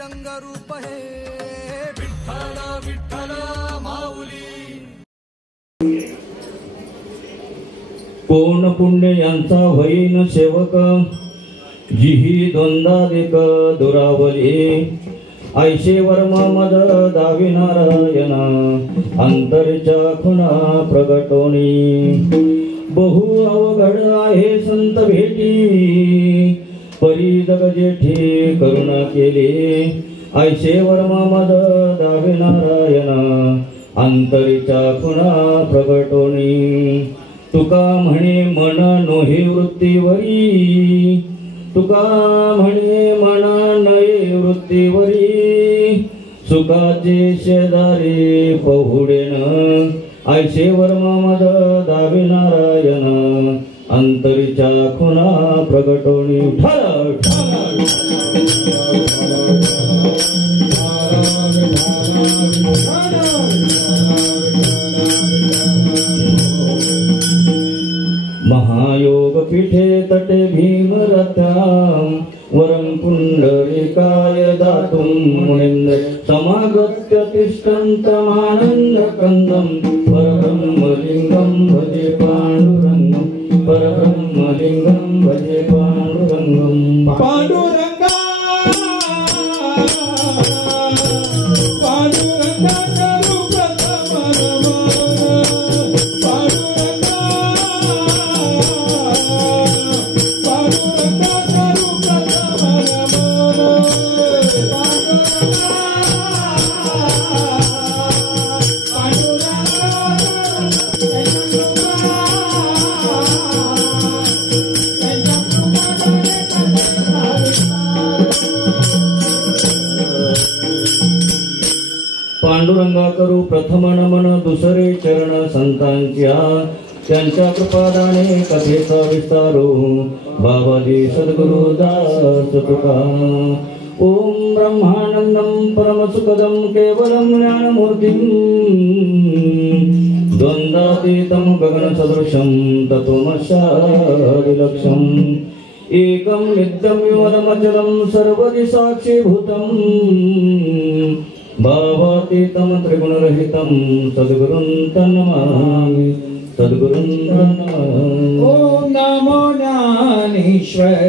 रंग रूप हे विठ्ठल विठ्ठल माऊली। कोण पुण्य यांचा होईन सेवक जिही द्वंद्वादिक दुरावली। ऐशे वर्म मद दावी नारायण अंतरच्या खुणा प्रगटोनी। बहु अवघड आहे संत भेटी परी जग जेठी करुणा केली। ऐशे वर्म मद दावी नारायण अंतरीच्या खुणा प्रगटोनी। तुका म्हणे मन नोहे वृत्तीवरी तुका म्हणे मन नये वृत्तीवरी। सुखाचे शेजारी पहुडेन ऐशे वर्म मद दावी नारायण अंतरीच्या खुणा प्रगटोनी। महायोग पीठे तटे भीमरथां वरं पुंडरीकाय दातुं मुनीन्द्र समागत्य तिष्ठन्तमानन्दकन्दं परब्रह्मलिङ्गं भजे पाण्डुरङ्गं परब्रह्मलिङ्गं भजे पाण्डुरङ्गं। पाण्डुरङ्गा पाण्डुरङ्गा करू प्रथम पांडुरंगा करू प्रथम नमन दुसरे चरण संतांच्या त्यांच्या कृपादाने कथेचा विस्तारो बाबाजी सद्गुरु दास तुका। ओम ब्रह्मानंदं परमसुखदं केवलं ज्ञानमूर्तिं द्वंद्वातीतं गगनसदृशं तत्त्वमस्यादिलक्ष्यम् एकं नित्यं विमलमचलं सर्वदि साक्षीभूतं भावातीतं त्रिगुणरहितं सद्गुरुं तन्नमामि सद्गुरुं तन्नमामि। ओम नमो ज्ञानेश्वराय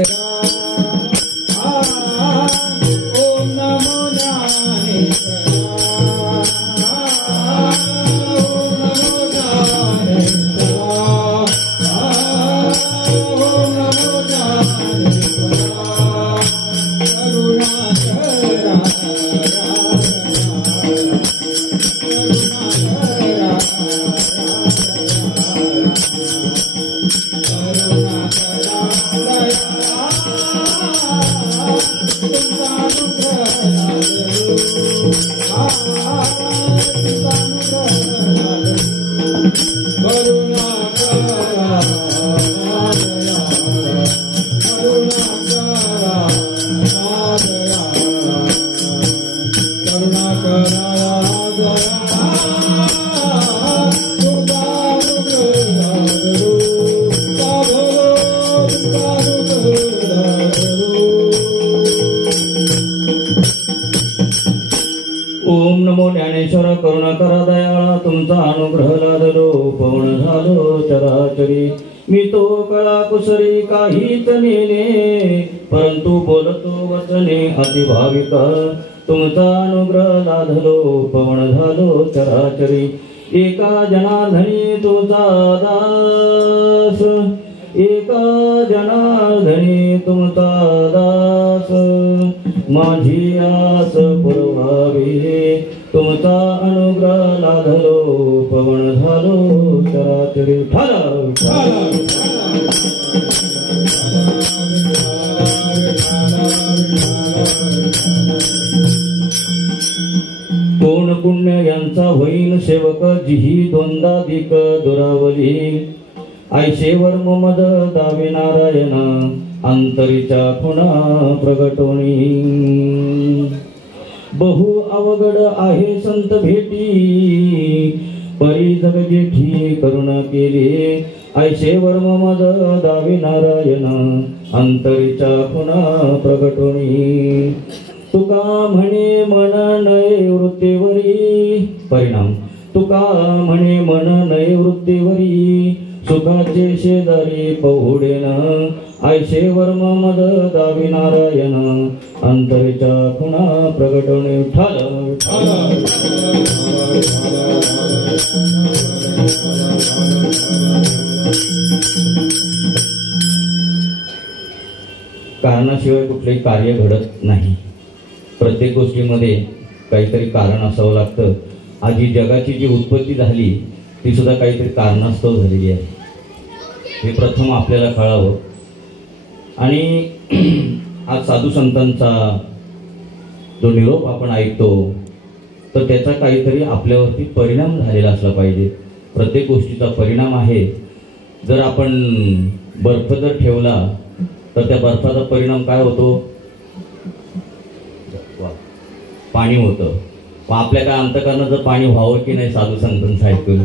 ओम नमो ओम नमो ज्ञानेश्वर करुणाकरा दयाळा तुमचा अनुग्रह लादलो पवन झालो चराचरी। मी तो कळा कुसरी काहीच नेने परंतु बोलतो वचने अतिभाविक। तुमचा अनुग्रह लादलो पवन झालो चराचरी। एका जनार्दनी तुमचा दास एका जनार्दनी तुमचा दास। माझी आस पुरवावी तुमचा अनुग्रह लादलो पवन झालो चराचरी। कोण पुण्य यांचा होईन सेवक जिही द्वंद्वादिक दुरावली। ऐशे वर्म मद दावी नारायण अंतरीच्या खुणा प्रगटोनी। बहु अवघड आहे संत भेटी परी जग जेठी करुणा केली। ऐशे वर्म मद दावी नारायण अंतरीच्या खुणा प्रगटोनी। तुका म्हणे मन नये वृत्तीवरी परिणाम तुका म्हणे मन नये वृत्तीवरी सुखाचे शेजारी पहुडेन ऐशे वर्म मद दावी नारायण अंतरीच्या खुणा प्रगटणे विठ्ठल कारणाशिवाय कुठलेही कार्य घडत नाही. प्रत्येक गोष्टीमध्ये काहीतरी कारण असावं लागतं. आज ही जगाची जी उत्पत्ती झाली ती सुद्धा काहीतरी कारणास्तव झालेली आहे, हे प्रथम आपल्याला कळावं. आणि आज साधू संतांचा जो निरोप आपण ऐकतो तर त्याचा काहीतरी आपल्यावरती परिणाम झालेला असला पाहिजे. प्रत्येक गोष्टीचा परिणाम आहे. जर आपण बर्फ जर ठेवला तर त्या बर्फाचा परिणाम काय होतो? पाणी होतं. मग आपल्या काय अंतकरणाचं पाणी व्हावं की नाही साधू संतांचं ऐकून?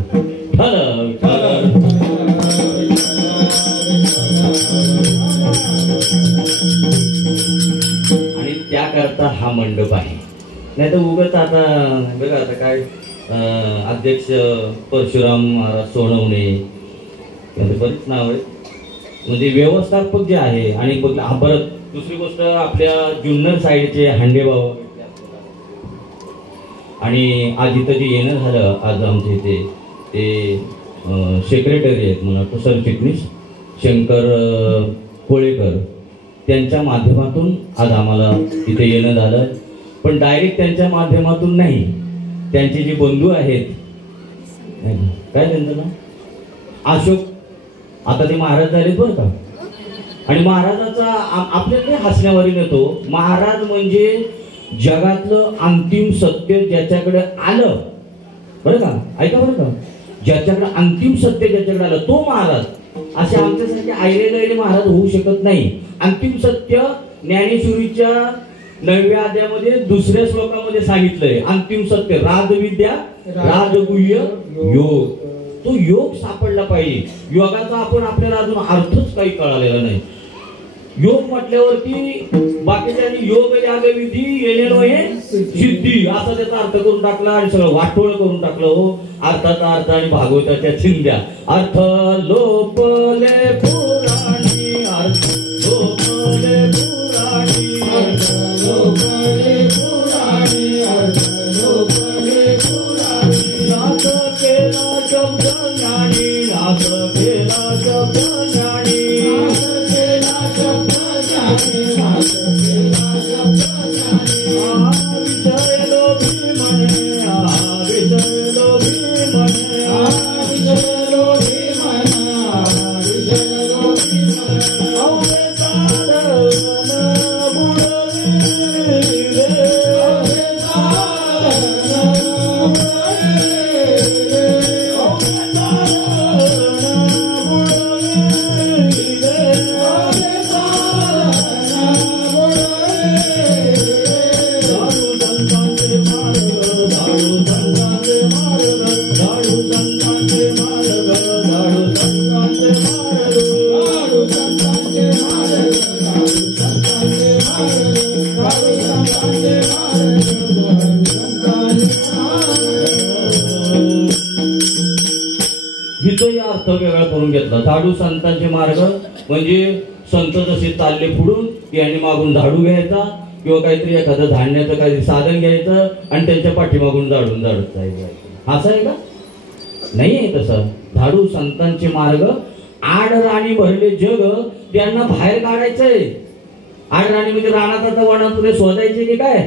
आणि त्याकरता हा मंडप आहे. नाही तर उगाच आता बघा आता काय अध्यक्ष परशुराम महाराज सोनवणे बरीच नाव आहे, म्हणजे व्यवस्थापक जे आहे. आणि परत दुसरी गोष्ट आपल्या जुन्नर साईडचे हांडेबाबा आणि आज इथं जे येणं झालं आज आमच्या इथे ते सेक्रेटरी आहेत मला वाटतं सरचिटणीस शंकर कोळेकर, त्यांच्या माध्यमातून आज आम्हाला इथे येणं झालं. पण डायरेक्ट त्यांच्या माध्यमातून नाही, त्यांचे जे बंधू आहेत काय त्यांचं नाव अशोक, आता ते महाराज झाले बरं का. आणि महाराजाचा आपल्याकडे हसण्यावरी येतो. महाराज म्हणजे जगातलं अंतिम सत्य ज्याच्याकडे आलं बरं का, ऐका बरं का, ज्याच्याकडे अंतिम सत्य ज्याच्याकडे आलं तो महाराज. असे आमच्यासारखे आयले महाराज होऊ शकत नाही. अंतिम सत्य ज्ञानेश्वरीच्या 9व्या अध्यायामध्ये 2ऱ्या श्लोकामध्ये सांगितलंय. अंतिम सत्य राजविद्या राजगुह्य योग, तो योग सापडला पाहिजे. योगाचा आपण आपल्याला अजून अर्थच काही कळालेला नाही. योग म्हटल्यावरती बाकीच्यांनी योग यागविधी येणेलो हे सिद्धी असा त्याचा अर्थ करून टाकला आणि सगळं वाटोळ करून टाकलं. हो, अर्थाचा अर्थ आणि भागवताच्या चिंध्या. अर्थ लोपले पुराणी, अर्थ लोपले पुराणी, अर्थ लोपले पुराणी, अर्थ लोपले पुराणी. नाथ केला शब्द ज्ञानी, नाथ केला शब्द ज्ञानी, नाथ केला शब्द ज्ञानी, नाथ केला शब्द ज्ञानी. विषय लोभी म्हणे, विषय लोभी म्हणे, विषय लोभी म्हणे, विषय लोभी म्हणे. अवघे साधन बुडले रे, अवघे साधन बुडले रे, अवघे साधन बुडले रे, अवघे साधन बुडले रे. दारू संतांचे मार्ग, दारू संतांचे मार्ग, दारू संतांचे मार्ग, दारू संतांचे मार्ग, दारू संतांचे मार्ग, दारू संतांचे मार्ग, दारू संतांचे मार्ग, दारू संतांचे मार्ग. इथंही अर्थ वेगळा करून घेतला. झाडू संतांचे मार्ग म्हणजे संत जसे चालले पुढून यांनी मागून झाडू घ्यायचा किंवा काहीतरी एखादं धान्याचं काहीतरी साधन घ्यायचं आणि त्यांच्या पाठीमागून झाडून झाडत जायचं. असं आहे का? नाहीये तसं. झाडू संतांचे मार्ग. आड राणी भरले जग त्यांना बाहेर काढायचंय. आड राणी म्हणजे रानात आता वनात पुढे शोधायचे की काय?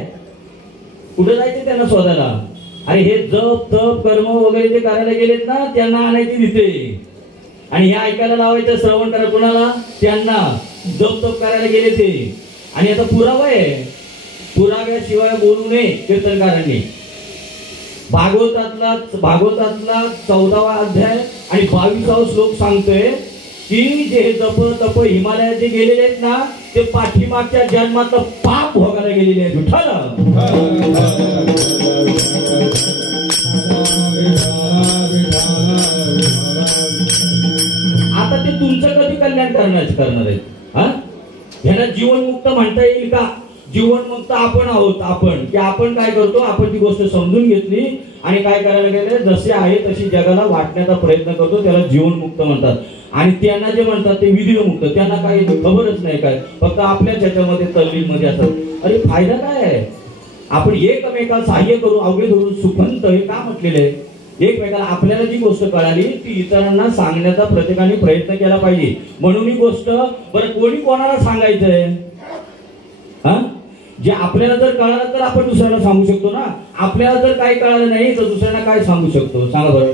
कुठं जायचे त्यांना शोधायला? अरे हे जप तप कर्म वगैरे जे करायला गेलेत ना त्यांना आणायचे तिथे आणि हे ऐकायला लावायचं श्रवण करा कुणाला? त्यांना. जप तप करायला गेले ते. आणि आता पुरावा आहे, पुराव्याशिवाय बोलू नये कीर्तनकारांनी. भागवतातला 14वा अध्याय आणि 22वा श्लोक सांगतोय की जे जप तप हिमालयात जे गेलेले आहेत ना ते पाठीमागच्या जन्मातलं पाप भोगायला गेलेले आहेत. विठ्ठल आता ते तुमचं कधी कल्याण करणार आहेत? हा, ह्याला जीवनमुक्त म्हणता येईल का? जीवनमुक्त आपण आहोत. आपण काय करतो, आपण ती गोष्ट समजून घेतली आणि काय करायला गेले, जसे आहे तशी जगाला वाटण्याचा प्रयत्न करतो, त्याला जीवनमुक्त म्हणतात. आणि त्यांना जे म्हणतात ते विधिमुक्त, त्यांना काही खबरच नाही काय, फक्त आपल्याच ह्याच्यामध्ये तल्लीन मध्ये असतात. अरे फायदा काय आहे, आपण एकमेकाला सहाय्य करू, अवघे धरून सुखंत, हे का म्हटलेलं आहे. एकमेकाला आपल्याला जी गोष्ट कळाली ती इतरांना सांगण्याचा प्रत्येकाने प्रयत्न केला पाहिजे. म्हणून ही गोष्ट बरं कोणी कोणाला सांगायचंय, हा, जे आपल्याला जर कळालं तर आपण दुसऱ्याला सांगू शकतो ना. आपल्याला जर काही कळालं नाही तर दुसऱ्यांना काय सांगू शकतो, सांगा बरं.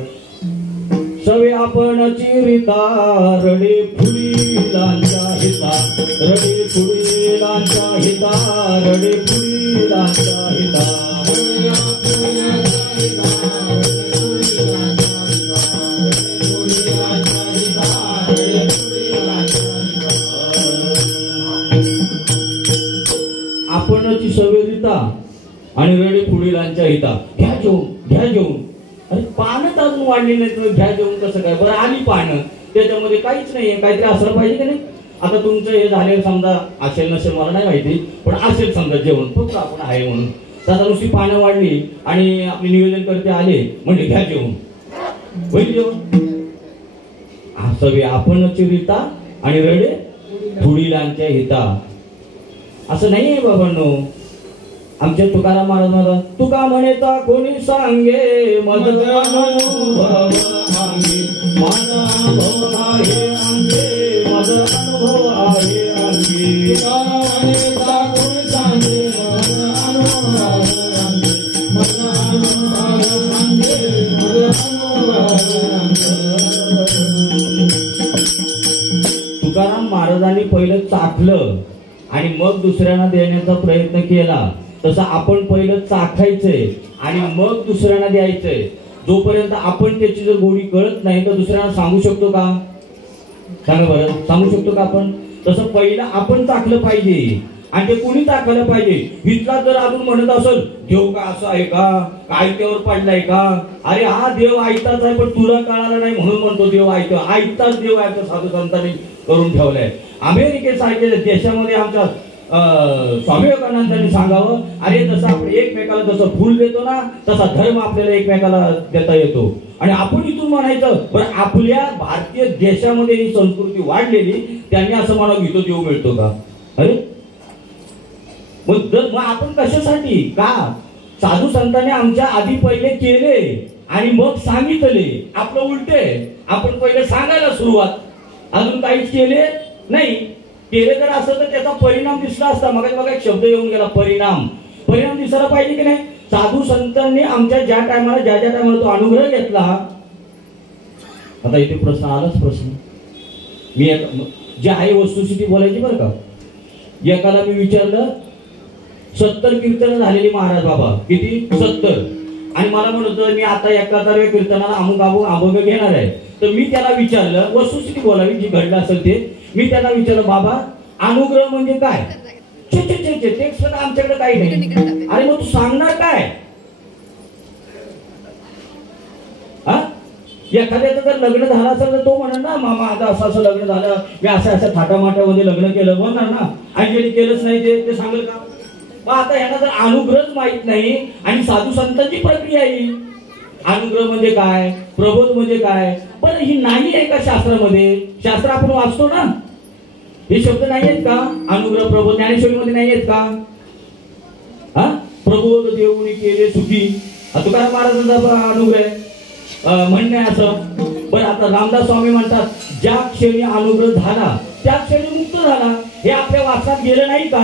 सवे आपण चिरिता रडे फुलीलांच्या हिता, रडे फुलीलांच्या हिता, रडे फुलीलांच्या हिता. आपणची सवेरिता आणि रडे फुलीलांच्या हिता. घ्या जेवून, घ्या जेवून. अरे पानं अजून वाढली नाही, घ्या जेवून कसं काय बरं. आली पानं, त्याच्यामध्ये काहीच नाहीये, काहीतरी असलं पाहिजे की नाही. आता तुमचं हे झाले समजा, असेल नसेल मला नाही माहिती, पण असेल समजा जेवण, फक्त आपण आहे म्हणून. आता नुसती पानं वाढली आणि आपले नियोजन करते आले म्हणजे घ्या जेवण, होईल जेवण. सवे आपणची रीता आणि रडे फुलीलांच्या हिता, असं नाहीये बाबांनो. आमच्या तुकाराम महाराज, तुका म्हणेता कोणी सांगे, मद अनुभव आहे, माझा अनुभव आहे अंगे, माझा अनुभव आहे अंगे. तुका म्हणेता कोणी सांगे, माझा अनुभव आहे अंगे, माझा अनुभव आहे अंगे, माझा अनुभव आहे अंगे. तुकाराम महाराजांनी पहिलं चाखलं आणि मग दुसऱ्यांना देण्याचा प्रयत्न केला. तसं आपण पहिलं चाखायचंय आणि मग दुसऱ्यांना द्यायचंय. जोपर्यंत आपण त्याची जर गोडी कळत नाही तर दुसऱ्यांना सांगू शकतो का, सांगा बरं, सांगू शकतो का आपण. तसं पहिलं आपण चाखलं पाहिजे आणि ते कुणी चाखायला पाहिजे. इथला जर अजून म्हणत असेल देव का असं आहे का, आयत्यावर पडलाय का, अरे हा देव आयताच आहे पण तुला कळाला नाही म्हणून म्हणतो देव आयत्या, आयताच देव आहे तर साधू संतांनी करून ठेवलाय. अमेरिकेसारख्या देशामध्ये आमच्या स्वामी विवेकानंदांनी सांगावं, अरे जसं आपण एकमेकाला जसं फुल देतो ना तसा धर्म आपल्याला एकमेकाला देता येतो. आणि आपण इथून म्हणायचं बरं, आपल्या भारतीय देशामध्ये ही संस्कृती वाढलेली, त्यांनी असं म्हणावं इथं देव मिळतो का. अरे मग आपण कशासाठी का, साधू संतांनी आमच्या आधी पहिले केले आणि मग सांगितले. आपलं उलटे, आपण पहिले सांगायला सुरुवात, अजून काहीच केले नाही. केले जर असं तर त्याचा परिणाम दिसला असता. मग बघा एक शब्द येऊन गेला, परिणाम. परिणाम दिसायला पाहिजे की नाही. साधू संतांनी आमच्या ज्या टायमाला तो अनुग्रह घेतला. आता इथे प्रश्न आलाच, प्रश्न मी जे आहे वस्तुस्थिती बोलायची बरं का. एकाला मी विचारलं 70 कीर्तन झालेली महाराज बाबा, किती 70, आणि मला म्हणत मी आता 71व्या कीर्तनाला अमुक अभंग घेणार आहे. तर मी त्याला विचारलं, वस्तुस्थिती बोलावी जी घडलं असेल ते. मी त्याला विचारलं, बाबा अनुग्रह म्हणजे काय. ते सगळं आमच्याकडे काही नाही. अरे मग तू सांगणार काय. हा, एखाद्याचं जर लग्न झालं असेल तर तो म्हणणार ना, मामा आता असं लग्न झालं, मी अशा थाटामाट्यामध्ये लग्न केलं म्हणणार ना. आणि ज्यांनी केलंच नाही ते सांगेल का. मग आता यांना जर अनुग्रहच माहित नाही आणि साधू संतांची प्रक्रिया येईल. अनुग्रह म्हणजे काय, प्रबोध म्हणजे काय, पण ही नाही आहे का शास्त्रामध्ये. शास्त्र आपण वाचतो ना, हे शब्द नाही आहेत का. अनुग्रह प्रबोध ज्ञानेश्वरीमध्ये नाही आहेत का. हा, प्रबोध देऊनी केले सुखी, तुकाराम महाराजांचा अनुग्रह म्हणणे असं. पण आता रामदास स्वामी म्हणतात ज्या क्षणी अनुग्रह झाला त्या क्षणी मुक्त झाला. हे आपल्या वाचनात गेलं नाही का.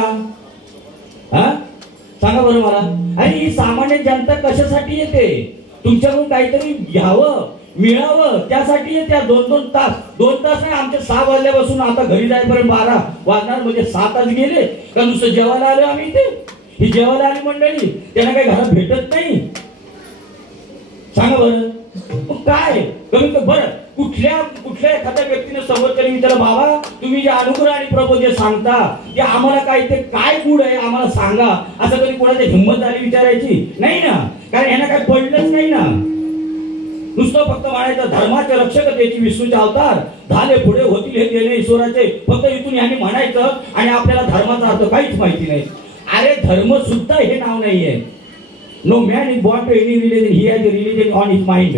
हा, सांगा बरं मला. आणि ही सामान्य जनता कशासाठी येते, तुमच्याकडून काहीतरी घ्यावं मिळावं त्यासाठी येते. 2-2 तास, 2 तास नाही, आमच्या 6 वाजल्यापासून आता घरी जाईपर्यंत 12 वाजणार, म्हणजे 7 तास गेले का. नुसतं जेवायला आलो आम्ही इथे. ही जेवायला आली मंडळी, त्यांना काही घरात भेटत नाही. सांगा बरं काय कमी बरं. कुठल्या एखाद्या व्यक्तीने समोरच्याने विचारलं, बाबा तुम्ही जे अनुग्रह आणि प्रबोध जे सांगता ते आम्हाला काय, ते काय गुण आहे आम्हाला सांगा. असं कधी कोणाची हिंमत झाली विचारायची नाही ना, कारण ह्यांना काय पडलंच नाही ना. नुसतं फक्त म्हणायचं धर्माचे रक्षक त्याची विष्णूचे अवतार झाले, पुढे होतील हे देणे ईश्वराचे. फक्त इथून यांनी म्हणायचं आणि आपल्याला धर्माचा अर्थ काहीच माहिती नाही. अरे धर्म सुद्धा हे नाव नाहीये. No man is born to any religion, he has religion on his mind.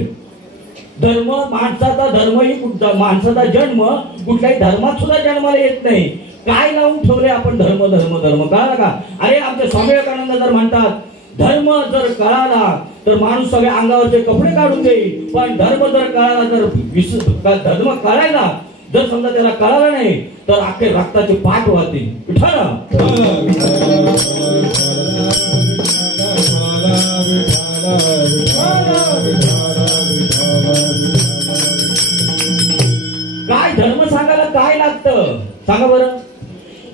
धर्म माणसाचा धर्म ही माणसाचा जन्म कुठल्याही धर्मात सुद्धा जन्माला येत नाही. काय लावून ठेवले आपण धर्म धर्म धर्म, कळाला का? अरे आमचे स्वामी विवेकानंद जर म्हणतात धर्म जर कळाला तर माणूस सगळे अंगावरचे कपडे काढून देईल, पण धर्म जर कळाला तर धर्म कळायला जर समजा त्याला कळालं नाही तर अख्खे रक्ताचे पाठ वाहतील. काय धर्म सांगायला काय लागतं सांगा बरं?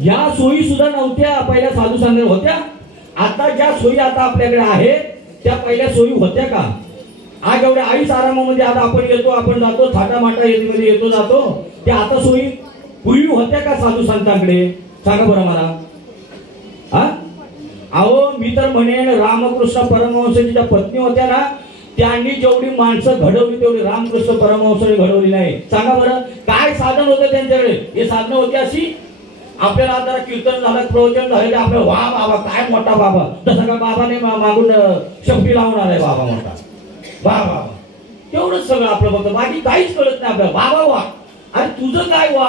या सोयी सुद्धा नव्हत्या पहिल्या साधू संत होत्या. आता ज्या सोयी आता आपल्याकडे आहेत त्या पहिल्या सोयी होत्या का? आज एवढ्या आईस आरामामध्ये आता आपण येतो, आपण जातो, थाटामाटा येतो जातो, त्या आता सोयी पूर्वी होत्या का साधू संतांकडे? सांगा बरं मला. हा अहो मी तर म्हणेन रामकृष्ण परमहंसाची ज्या पत्नी होत्या ना त्यांनी जेवढी माणसं घडवली तेवढी रामकृष्ण परमहंसाने घडवली नाही. सांगा बरं काय साधन होतं त्यांच्याकडे? हे साधन होती अशी आपल्याला जरा कीर्तन झालं, प्रवचन झालं, आपल्याला वा बाबा काय मोठा बाबा, जसं का बाबाने मागून शक्ती लावून आलाय बाबा मोठा, वा बाबा तेवढंच सगळं आपलं बघतं, बाकी काहीच कळत नाही आपल्याला. बाबा वा, अरे तुझं काय वा,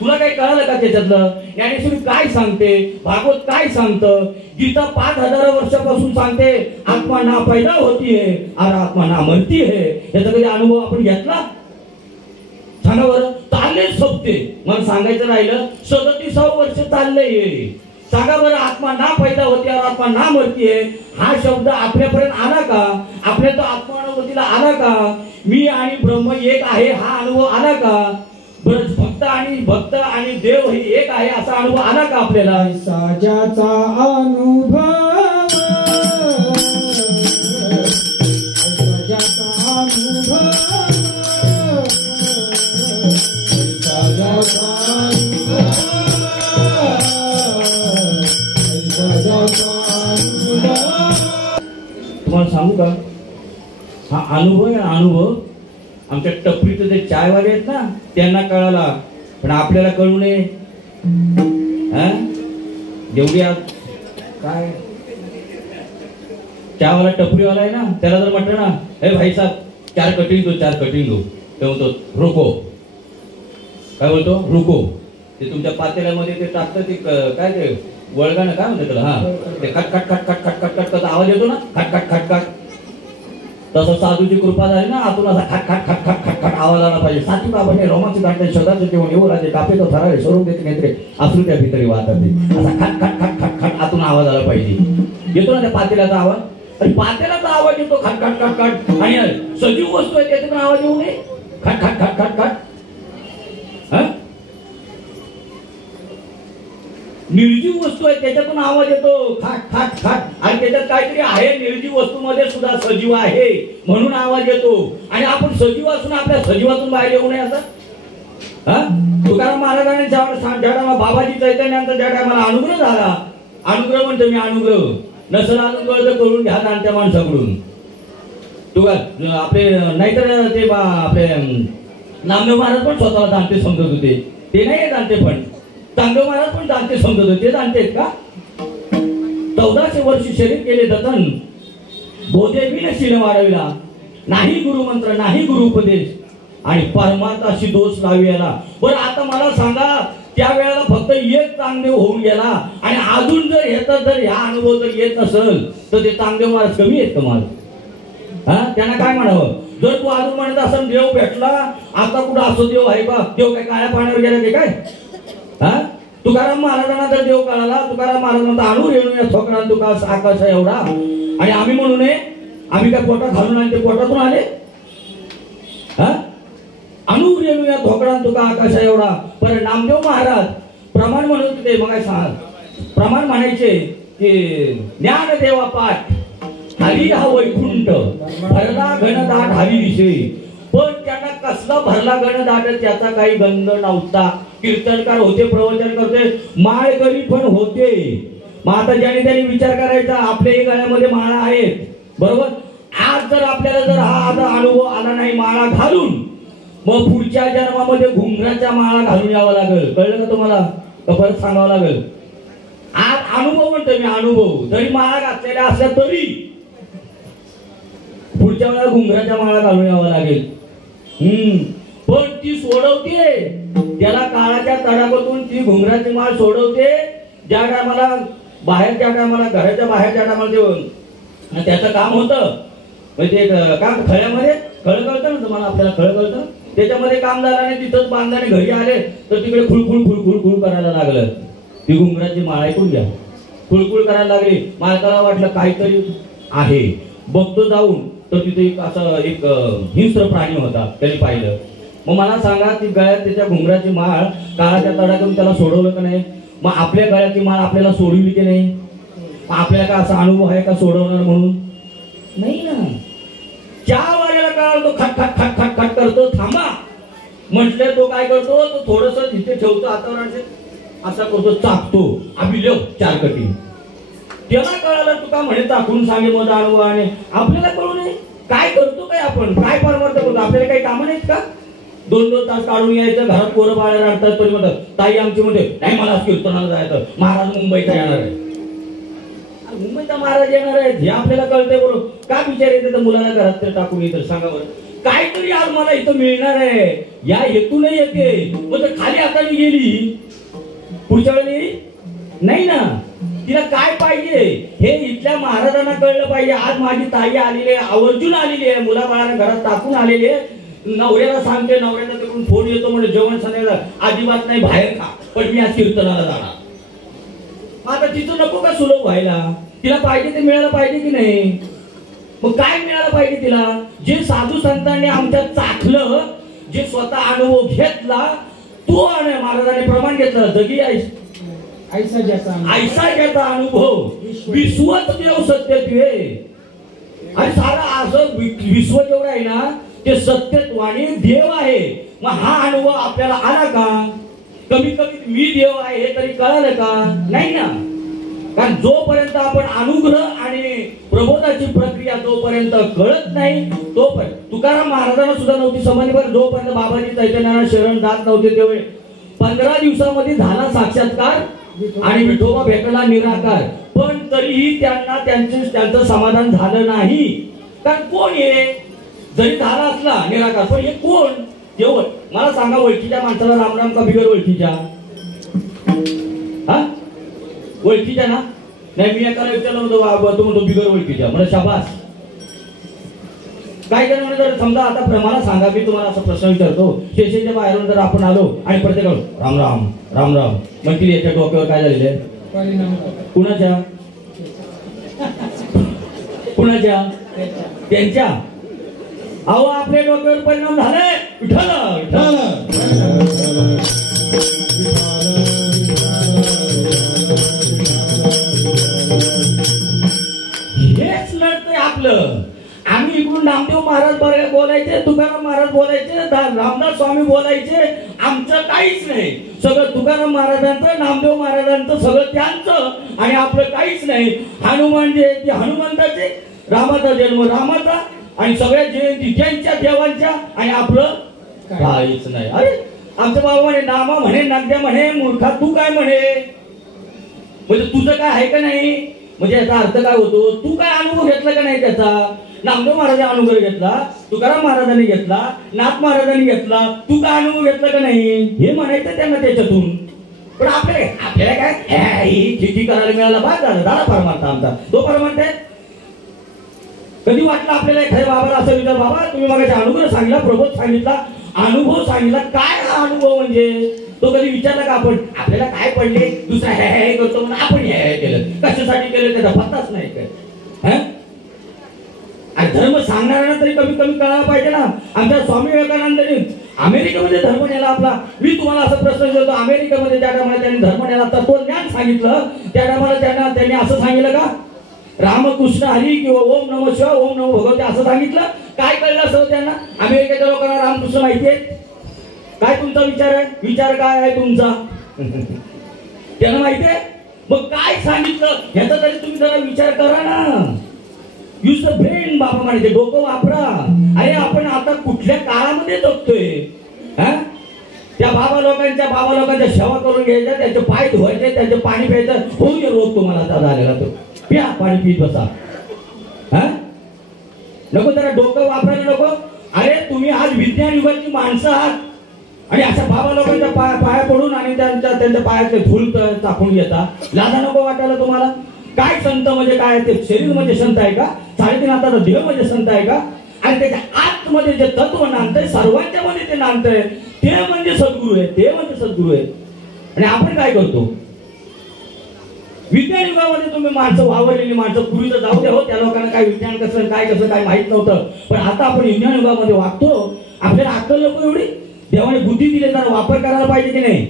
तुला काय कळालं का त्याच्यातलं? ज्ञानेश्वरी काय सांगते, भागवत काय सांगतं, गीता 5000 वर्षापासून सांगते आत्मा ना पैदा होतीये और आत्मा ना मरती है. याचा कधी अनुभव आपण घेतला? सांगा बरं. चालले सप्ते, मला सांगायचं राहिलं 37 वर्ष चाललंय. सांगा बरं आत्मा ना पैदा होती और आत्मा ना मरती है हा शब्द आपल्यापर्यंत आला का? आपल्या तो आत्मानुभूतीला आला का? मी आणि ब्रह्म एक आहे हा अनुभव आला का? बरं भक्त आणि देव हे एक आहे असा अनुभव आला का आपल्याला? साजाचा अनुभव, साजाचा अनुभव, साजाचा अनुभव, साजाचा अनुभव. तुम्हाला सांगू का हा अनुभव आहे. अनुभव आमच्या टपरीचे जे चायवाले आहेत ना त्यांना कळाला, पण आपल्याला कळू नये. जेवढी आज काय चहावाला टपरीवाला आहे ना त्याला जर म्हटलं ना हे भाई साहेब 4 कटिंग दो, 4 कटिंग दो, ते म्हणतो रुको. काय बोलतो? रुको. ते तुमच्या पातेल्यामध्ये ते टाकतं ते काय ते वळगाणं काय म्हणतात त्याला? हा ते खट खट खट खट खट खट खट आवाज येतो ना, खट खट खट खट. तसं साधूची कृपा झाली ना आतून असा खट खट खट खट खट खट आवाज आला पाहिजे. साथी बाबाने रोमांच गाठले शोधाचे जेवण येऊ राजे कापे तो थराळे सोडून देते नेत्रे असू त्या भितरी वाहतात ते असा खट खट खट खट खट आतून आवाज आला पाहिजे. येतो ना त्या पातेल्याचा आवाज, आणि पातेल्याचा आवाज येतो खट खट खट खट, आणि सजीव वस्तू आहे त्याच्यातून आवाज येऊ नये खट खट खट खट खट. निर्जीव वस्तू आहे त्याच्यातून आवाज येतो खाट खाट खाट, आणि त्याच्यात काहीतरी आहे निर्जीव वस्तूमध्ये सुद्धा सजीव आहे म्हणून आवाज येतो. आणि आपण सजीव असून आपल्या सजीवातून बाहेर येऊ नये असं? तुकाराम महाराजांनी ज्या टायमाला बाबाजी चैतन्यांचा ज्या टायमाला अनुग्रह झाला, अनुग्रह म्हणतो मी अनुग्रह, नसेल अनुग्रह तर करून घ्या जाणत्या माणसाकडून. तुका आपले नाहीतर ते आपले नामदेव महाराज पण स्वतःला जाणते समजत होते, ते नाही जाणते, पण तांडव महाराज पण जाणते समजत होते. जाणतेत का? 1400 वर्ष शरीर केले जतन, बोधेबीन शिल वाढविला, नाही गुरुमंत्र नाही गुरु उपदेश, आणि परमार्थाशी दोष लावी याला. बरं आता मला सांगा त्या वेळेला फक्त एक तांगदेव होऊन गेला, आणि अजून जर ह्याचा जर ह्या अनुभव जर येत नसेल तर ते तांगदेव महाराज कमी आहेत का महाराज? त्यांना काय म्हणावं? जर तू अजून म्हणत असेल देव भेटला आता कुठं असं देव आहे का? देव काय काळ्या पाण्यावर गेला ते काय? तुकाराम महाराजांना जर देव कळाला, तुकाराम महाराजांना आणू रेणू या ठोकरा तुका आकाश एवढा, आणि आम्ही म्हणू नये आम्ही काय पोटात घालून आले, ते पोटातून आले. आणू रेणू या ठोकरा तुका आकाश एवढा. पण नामदेव महाराज प्रमाण म्हणत होते, मग काय सांग प्रमाण म्हणायचे की ज्ञान देवा पाठ हरी हा वैकुंठ भरला घनदाट हरी विषयी. पण त्यांना कसला भरला घनदाट त्याचा काही गंध नव्हता. कीर्तनकार होते, प्रवचन करते, माळकरी पण होते. मग आता ज्याने त्यांनी विचार करायचा आपल्याही गळ्यामध्ये माळा आहेत, बरोबर. आज जर आपल्याला जर हा आता अनुभव आला नाही माळा घालून, मग पुढच्या जन्मामध्ये घुंगराच्या माळा घालून यावं लागेल. कळलं का तुम्हाला? परत सांगावं लागेल. आज अनुभव म्हणतो मी, अनुभव जरी माळा घातलेल्या असल्या तरी पुढच्या वेळेला घुंगराच्या माळा घालून यावं लागेल. पण ती सोडवते, त्याला काळाच्या तडाख्यातून ती घुंगराची माळ सोडवते. ज्या टायमाला बाहेरच्या टायमाला, घराच्या बाहेरच्या टायमाला त्याचं काम होतं. म्हणजे काम खळ्यामध्ये खळ कळतं ना तुम्हाला, आपल्याला खळ कळतं, त्याच्यामध्ये काम झालं आणि तिथंच बांधल्याने घरी आले तर तिकडे खुळखुळ खुळखुळ खुळ करायला लागलं. ती घुंगराची माळ ऐकून घ्या, खुळखुळ करायला लागली. मालकाला वाटलं काहीतरी आहे, बघतो जाऊन तर तिथे एक हिंस्र प्राणी होता, त्याने पाहिलं. मग मला सांगा, ती गळ्यात त्याच्या घुंगराची माळ काळाच्या तडाख्यातून त्याला सोडवलं का नाही? मग आपल्या गळ्याची माळ आपल्याला सोडवली की नाही? आपल्याला का असा अनुभव आहे का सोडवणार म्हणून? नाही ना. 4 वाजेला काळ तो खट खट खट खट खट करतो, थांबा म्हटले तो काय करतो, तो थोडस तिथे ठेवतो हातावर, असा करतो, चाकतो, अभिलेव 4 कटी. त्याला कळालं तुका म्हणे चाकून सांगे मग अनुभवाने. आपल्याला कळू नये काय करतो, काय आपण काय परमार्थ करतो? आपल्याला काही कामं नाहीत का? 2-2 तास काढून यायचं, घरात पोरं बाळा रडतात तरी म्हणतात ताई आमची म्हणते नाही मला कीर्तनाला जायचं, महाराज मुंबईचा येणार आहे. मुंबईचा महाराज येणार आहे हे आपल्याला कळतंय बरोबर. का विचार येते तर मुलाला घरात तर टाकून येतं? सांगा बरं. काहीतरी आज मला इथं मिळणार आहे या हेतूने येते. मग खाली हाताने गेली, पुढच्या वेळी नाही ना. तिला काय पाहिजे हे इथल्या महाराजांना कळलं पाहिजे. आज माझी ताई आलेली आहे, आवर्जून आलेली आहे, मुलाबाळांना घरात टाकून आलेली आहे. नवऱ्याला सांगते, नवऱ्याचा तिकडून फोन येतो म्हणजे जेवण संध्याकाळ अजिबात नाही, बाहेर खा, पण मी आज कीर्तनाला जाणार. आता तिथं नको का सुलभ व्हायला? तिला पाहिजे ते मिळायला पाहिजे की नाही? मग काय मिळालं पाहिजे तिला? जे साधू संतांनी आमच्या चाखलं, जे स्वतः अनुभव घेतला तो महाराजांनी प्रमाण घेतलं. जगी ऐसा ज्याचा अनुभव विश्वत देव सत्य तुहे. आणि सारा असं विश्व जेवढं आहे ना ते सत्यत्वाने देव आहे. मग हा अनुभव आपल्याला आला का? कमी कमी मी देव आहे हे तरी कळालं का? नाही ना. कारण जोपर्यंत आपण अनुग्रह आणि प्रबोधाची प्रक्रिया जोपर्यंत कळत नाही तोपर्यंत, तुकाराम महाराजांना सुद्धा नव्हती समजली बरं. जोपर्यंत बाबाजी चैतन्याला शरण जात नव्हते तेव्हा 15 दिवसामध्ये झाला साक्षात्कार आणि विठोबा भेटला निराकार. पण तरीही त्यांना त्यांचं समाधान झालं नाही. कारण कोण हे जरी झाला असला निराकार, पण हे कोण? केवळ मला सांगा, ओळखीच्या माणसाला रामराम का बिगर ओळखीच्या? हा, ओळखीच्या ना? नाही, मी एकाला विचारलं होतं, तो म्हणतो बिगर ओळखीच्या. म्हणजे शाबास. काही जण म्हणजे जर समजा आता मला सांगा, मी तुम्हाला असा प्रश्न विचारतो, स्टेशनच्या बाहेरून जर आपण आलो आणि प्रत्येक राम राम राम राम म्हणतील, याच्या डोक्यावर काय झालेलं आहे? कुणाच्या? कुणाच्या? त्यांच्या. अहो आपल्या डोक्यावर परिणाम झालाय. विठ्ठल विठ्ठल हेच लढतंय आपलं. आम्ही इकडून नामदेव महाराज बोलायचे, तुकाराम महाराज बोलायचे, रामदास स्वामी बोलायचे, आमचं काहीच नाही. सगळं तुकाराम महाराजांचं, नामदेव महाराजांचं, सगळं त्यांचं आणि आपलं काहीच नाही. हनुमान जयंती हनुमंताचे, रामाचा जन्म रामाचा आणि सगळ्या जयंती त्यांच्या देवांच्या आणि आपलं काहीच नाही. अरे आमचं बाबा म्हणे नामा म्हणे नागद्या म्हणे मूर्खा तू काय म्हणे, म्हणजे तुझं काय आहे का नाही? म्हणजे याचा अर्थ काय होतो? तू काय अनुभव घेतला का नाही त्याचा? नामदेव महाराजांनी अनुभव घेतला, तुकाराम महाराजांनी घेतला, नाथ महाराजांनी घेतला, तू काय अनुभव घेतला का नाही हे म्हणायचं त्यांना त्याच्यातून. पण आपल्याला काय ही चिठी करायला मिळाला, बाद झाला परमार्थ आमचा. तो परमार्थ आहे. कधी वाटलं आपल्याला एखाद्या बाबाला असं विचार, बाबा तुम्ही मगाचा अनुभव सांगितला, प्रबोध सांगितला, अनुभव सांगितला, काय हा अनुभव म्हणजे? तो कधी विचारला का आपण? आपल्याला काय पडले, दुसरा हे करतो म्हणून आपण हे केलं, कशासाठी केलं त्याचा पत्ताच नाही काय. धर्म सांगणाऱ्यांना तरी कमी कमी कळायला पाहिजे ना. आमच्या स्वामी विवेकानंदांनी अमेरिकेमध्ये धर्म नेला आपला. मी तुम्हाला असा प्रश्न विचारतो, अमेरिकेमध्ये ज्या टायमाला त्यांनी धर्म नेला, तत्वज्ञान सांगितलं, त्या टायमाला त्यांनी असं सांगितलं का रामकृष्ण हरी किंवा ओम नमः शिवाय ओम नमः भगवते असं सांगितलं? काय कळलं असं त्यांना? अमेरिकेच्या लोकांना रामकृष्ण माहिती आहे? काय तुमचा विचार आहे? विचार काय आहे तुमचा? त्यांना माहिती आहे? मग काय सांगितलं ह्याचा तरी तुम्ही जरा विचार करा ना. यूज द ब्रेन बाबा म्हणायचे, डोकं वापरा. अरे आपण आता कुठल्या काळामध्ये जगतोय? त्या बाबा लोकांच्या सेवा करून घ्यायच्या, त्यांचे पाय धुवायचे, त्यांचे पाणी प्यायचं. होऊ दे रोग तुम्हाला आता झालेला तो, प्या पाणी पीत बसा. हा नको जरा डोकं वापरायला नको. अरे तुम्ही आज विज्ञान युगाची माणसं आहात आणि अशा बाबा लोकांच्या पाया पडून आणि त्यांच्या पायातले फुल टाकून घेता. लाजा नको वाटायला तुम्हाला. काय संत म्हणजे काय, ते शरीर म्हणजे संत आहे का? 3.5 हाताचा देह म्हणजे संत आहे का? आणि त्याच्या आतमध्ये जे तत्व नांदतंय, सर्वांच्या मध्ये ते नांदतंय, ते म्हणजे सद्गुरू आहे, ते म्हणजे सद्गुरू आहे. आणि आपण काय करतो? विज्ञान युगामध्ये तुम्ही माणसं वावरलेली माणसं, पूर्वी तर जाऊ द्या हो, त्या लोकांना काय विज्ञान कसं काय माहित नव्हतं. पण आता आपण विज्ञान युगामध्ये वागतो. आपल्याला अक्कल नको एवढी? देवाने बुद्धी दिली, जरा वापर करायला पाहिजे की नाही?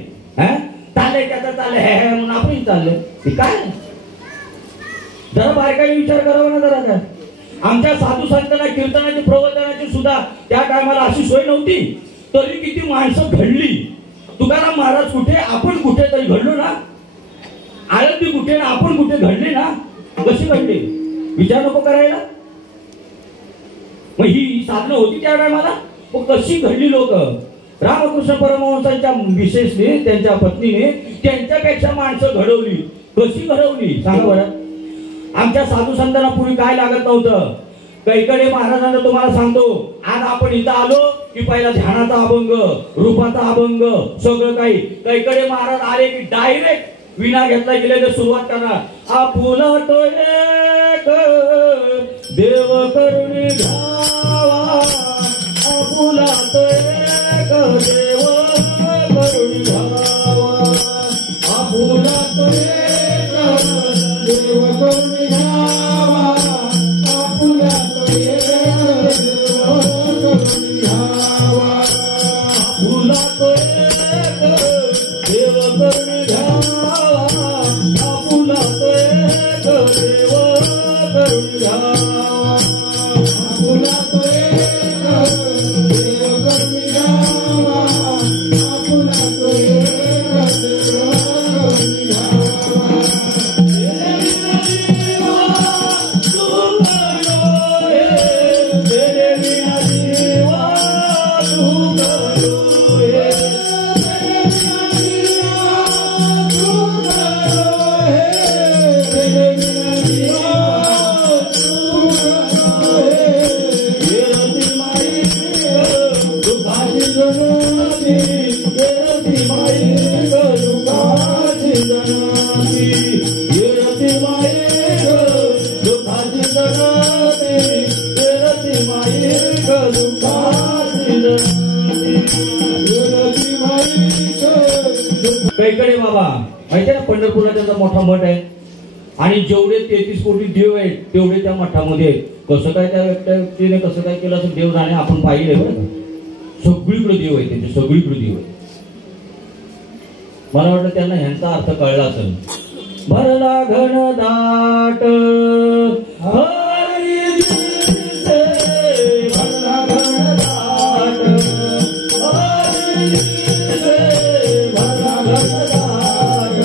चाललंय त्याचा चाललंय हे म्हणून आपण चाललंय ते काय? जरा बारकाईने विचार करावा ना जरा काय. आमच्या साधू संतांना कीर्तनाची प्रवचनाची सुद्धा त्या टायमाला अशी सोय नव्हती, तरी किती माणसं घडली. तुकाराम महाराज कुठे, आपण कुठे तरी घडलो ना. आळंदी कुठे ना आपण कुठे घडले ना. कशी घडली विचार नको करायला. मग ही साधनं होती त्या टायमाला. कशी घडली लोक. रामकृष्ण परमहंसांच्या विशेषने त्यांच्या पत्नीने त्यांच्यापेक्षा माणसं घडवली. कशी घडवली सांगा बरं. आमच्या साधू संतांना पूर्वी काय लागत नव्हतं. कैकडे महाराजांना तुम्हाला सांगतो, आज आपण इथं आलो की पहिला ध्यानाचा अभंग, रूपाचा अभंग, सगळं काही. कैकडे महाराज आले की डायरेक्ट विना घेतला गेले सुरुवात करणार. आपुला तो एक देव करुणी घ्यावा, आपुला तो एक देव करुणी घ्यावा, आपुला तो एक देव करुणी घ्यावा, आपुला तो एक देव करुणी घ्यावा, आपुला तो एक देव करुणी घ्यावा, आपुला तो एक देव करुणी घ्यावा, आपुला तो एक देव करुणी घ्यावा, आपुला तो एक देव करुणी घ्यावा. कैकडे बाबा माहिती ना, पंढरपूरला त्याचा मोठा मठ आहे आणि जेवढे 33 कोटी देव आहेत तेवढे त्या मठामध्ये आहेत. कसं काय त्या व्यक्तीने कसं काय केलं असं देव जाणे, आपण पाहिले बरं का. सगळीकडे देव आहे त्यांचे, सगळीकडे देव आहे. मला वाटतं त्यांना ह्यांचा अर्थ कळला असेल. भरला घन दाट हरी दिसे, भरला घन दाट हरी दिसे, भरला घन दाट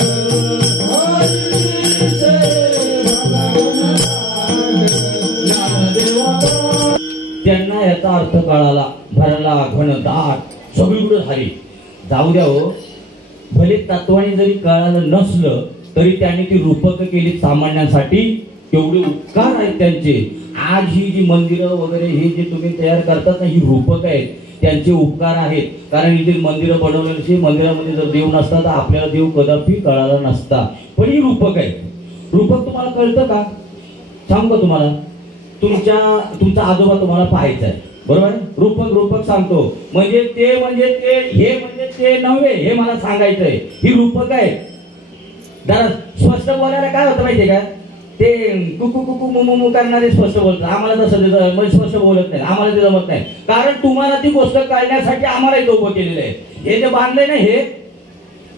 हरी दिसे, भरला घन दाट ज्ञानदेवा. त्यांना याचा अर्थ कळाला. भरला घन दाट सगळीकडे हरी. जाऊ द्या हो, भले तत्वाने जरी कळालं नसलं तरी त्यांनी ती रूपक केली सामान्यांसाठी. एवढे उपकार आहेत त्यांचे. आज ही जी मंदिरं वगैरे हे जे तुम्ही तयार करतात ना, ही रूपक आहेत, त्यांचे उपकार आहेत. कारण ही जी मंदिरं बनवलेली, मंदिरामध्ये जर देव नसता तर आपल्याला देव कदापि कळाला नसता. पण ही रूपक आहे. रूपक तुम्हाला कळतं का सांगू का तुम्हाला? तुमचा आजोबा तुम्हाला पाहायचा आहे, बरोबर. रूपक सांगतो म्हणजे ते हे म्हणजे ते नव्हे, हे मला सांगायचंय. ही रूपक आहे. जरा स्पष्ट बोलायला काय होतं माहितीये का, ते कुकू कुकू मुमू करणारे स्पष्ट बोलतात. आम्हाला तसं म्हणजे स्पष्ट बोलत नाही, आम्हाला ते जमत नाही. कारण तुम्हाला ती गोष्ट कळण्यासाठी आम्हाला इथं उभं केलेलं आहे. हे जे बांधलंय ना, हे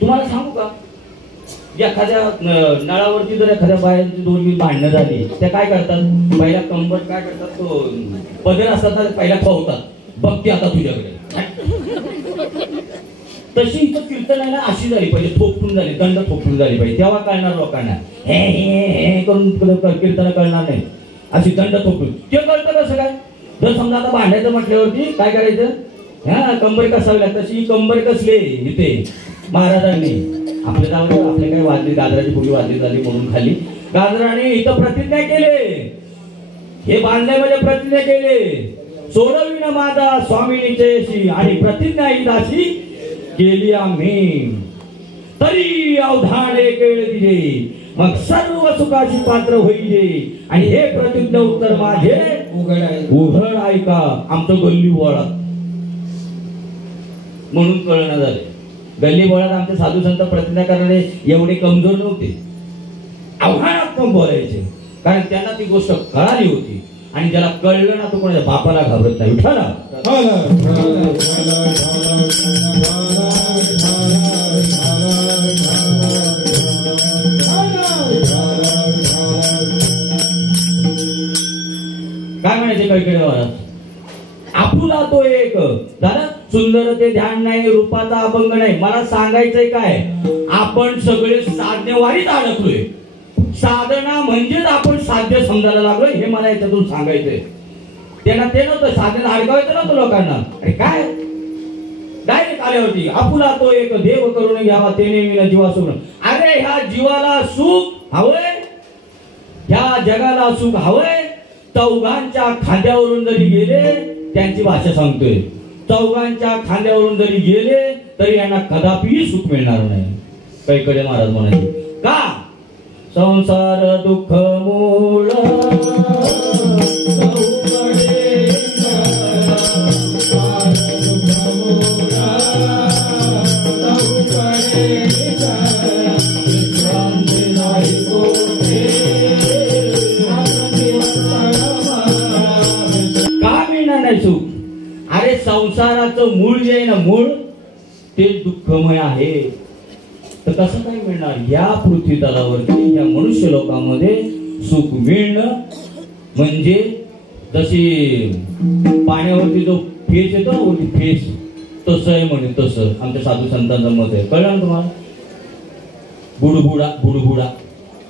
तुम्हाला सांगू का, एखाद्या नळावरती जर एखाद्या बायांची 2 भांडणं झाली, त्या काय करतात, पहिला कंबट काय करतात, तो पदर असतात ना, पहिला खवतात, बघते आता तुझ्याकडे. तशी इथं कीर्तन आहे ना, अशी झाली पाहिजे, थोपटून झाली, दंड थोपटून झाली पाहिजे, तेव्हा कळणार लोकांना. हे करून कीर्तन कळणार नाही. अशी दंड थोपटून ते कळतं कसं काय. जर समजा आता भांडायचं म्हटल्यावरती काय करायचं, हा कंबर कसावी लागते तशी कंबर कसले इथे महाराजांनी आपल्या जाऊन आपले काय वाजली गाजराची फुली वाजली झाली म्हणून खाली गाजराने इथं प्रतिज्ञा केले हे बांधल्यामध्ये प्रतिज्ञा केले सोडविन माझा स्वामिनीचे यशी आणि प्रतिज्ञा ही दासी केली आम्ही तरी अवधाने केळ दिले मग सर्व सुखाची पात्र होईले आणि हे प्रतिज्ञा उत्तर माझे उघड ऐका आमचं गल्ली बोळात म्हणून कळणं झाले गल्ली बोळात आमचे साधू संत प्रतिज्ञा करणारे एवढे कमजोर नव्हते आव्हानात पण बोलायचे कारण त्यांना ती गोष्ट कळाली होती आणि ज्याला कळलं ना तो कोणाच्या बापाला घाबरत नाही उठाला काय म्हणायचे कळकळीवर आपुला तो एक दादा सुंदर ते ध्यान नाही रूपाचा अभंग नाही मला सांगायचंय काय आपण सगळे साधनेवारीच अडकलोय साधना म्हणजेच आपण साध्य समजायला लागलोय हे मला याच्यातून सांगायचंय त्यांना ते नव्हतं साधनेत अडकावायचं नव्हतं लोकांना अरे काय डायरेक्ट आल्यावरती आपुला तो एक देव करून घ्यावा तेने विना जीवा सुख अरे ह्या जीवाला सुख हवंय ह्या जगाला सुख हवंय चौघांच्या खांद्यावरून जरी गेले त्यांची भाषा सांगतोय चौघांच्या खांद्यावरून जरी गेले तरी यांना कदापि सुख मिळणार नाही कैकडे महाराज म्हणाले का संसार दुःख मूळ का मिळणार नाही सुख अरे संसाराचं मूळ जे आहे ना मूळ ते दुःखमय आहे तर कसं काय मिळणार या पृथ्वी तलावरती या मनुष्य लोकांमध्ये सुख मिळणं म्हणजे जशी पाण्यावरती जो फेस येतो ना फेस तसं आहे म्हणे तसं आमच्या साधू संतांचं मत आहे कळलं ना तुम्हाला बुडबुडा बुडबुडा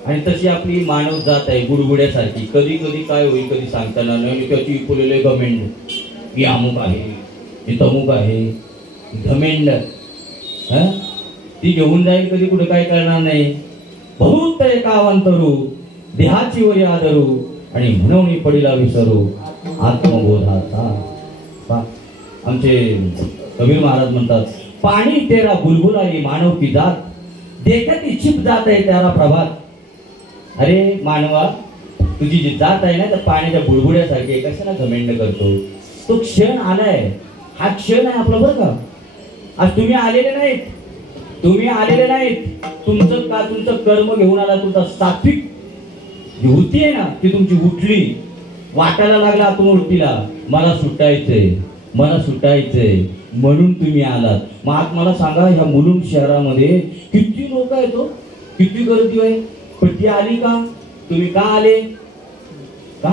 आणि तशी आपली मानव जात आहे बुडबुड्यासारखी कधी कधी काय होईल कधी सांगताना नाही त्याची फुलेले घमेंड ही अमुक आहे ही तमुक आहे घमेंड हा ती घेऊन जाईल कधी कुठे काय करणार नाही बहुत एकावंतरू देहाची वरी आदरू आणि म्हणून पडीला विसरू आत्मबोधाचा आमचे कबीर महाराज म्हणतात पाणी तेरा बुलबुल आली मानव की जात देखत इच्छित जात आहे त्याला प्रभात अरे मानवा तुझी जी जात आहे ना त्या पाण्याच्या बुडबुड्यासारखी कशाला घमेंड करतो तो क्षण आलाय हा क्षण आहे आपला बरं का आज तुम्ही आलेले नाहीत तुमचं कर्म घेऊन आला तुमचा सात्विक जी वृत्ती आहे ना ती तुमची उठली वाटायला लागला आतून वृत्तीला मला सुटायचंय म्हणून तुम्ही आलात मग आज मला सांगा ह्या मुलुंड शहरामध्ये किती लोक आहेत हो किती गर्दी आहे पण ती आली का तुम्ही का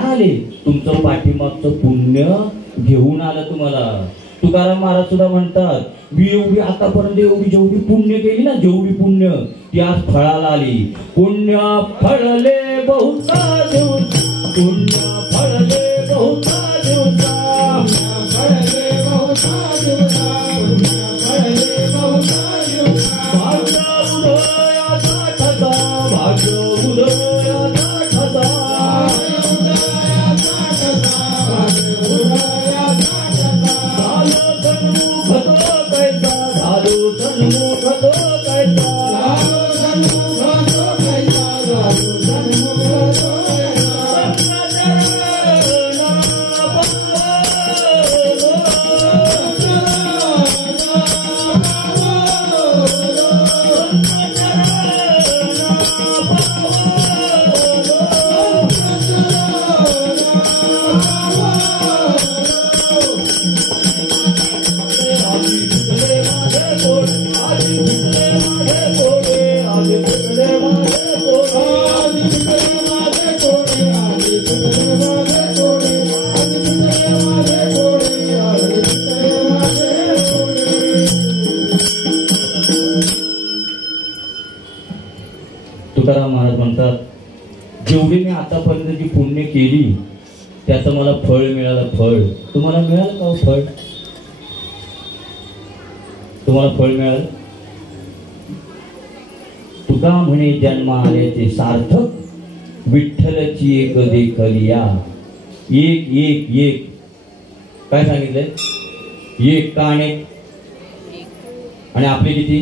आले तुमचं पाठीमागचं पुण्य घेऊन आलं तुम्हाला तुकाराम महाराज सुद्धा म्हणतात मी एवढी आतापर्यंत जेवढी पुण्य केली ना जेवढी पुण्य ती आज फळाला आली पुण्य फळले बहुता दिवसा पुण्य फळले बहुता दिवसा भाग्य उदयाचा ठसा भाग्य उदयाचा ठसा तुकाराम महाराज म्हणतात जेवढी मी आतापर्यंत जी पुण्य केली त्याचं मला फळ मिळालं फळ तुम्हाला मिळालं का फळ तुम्हाला फळ मिळालं. तुका म्हणे जन्म आल्याचे सार्थक, विठ्ठलची एक देखलिया. एक एक एक काय सांगितलंय? एक का अनेक? आणि आपले किती?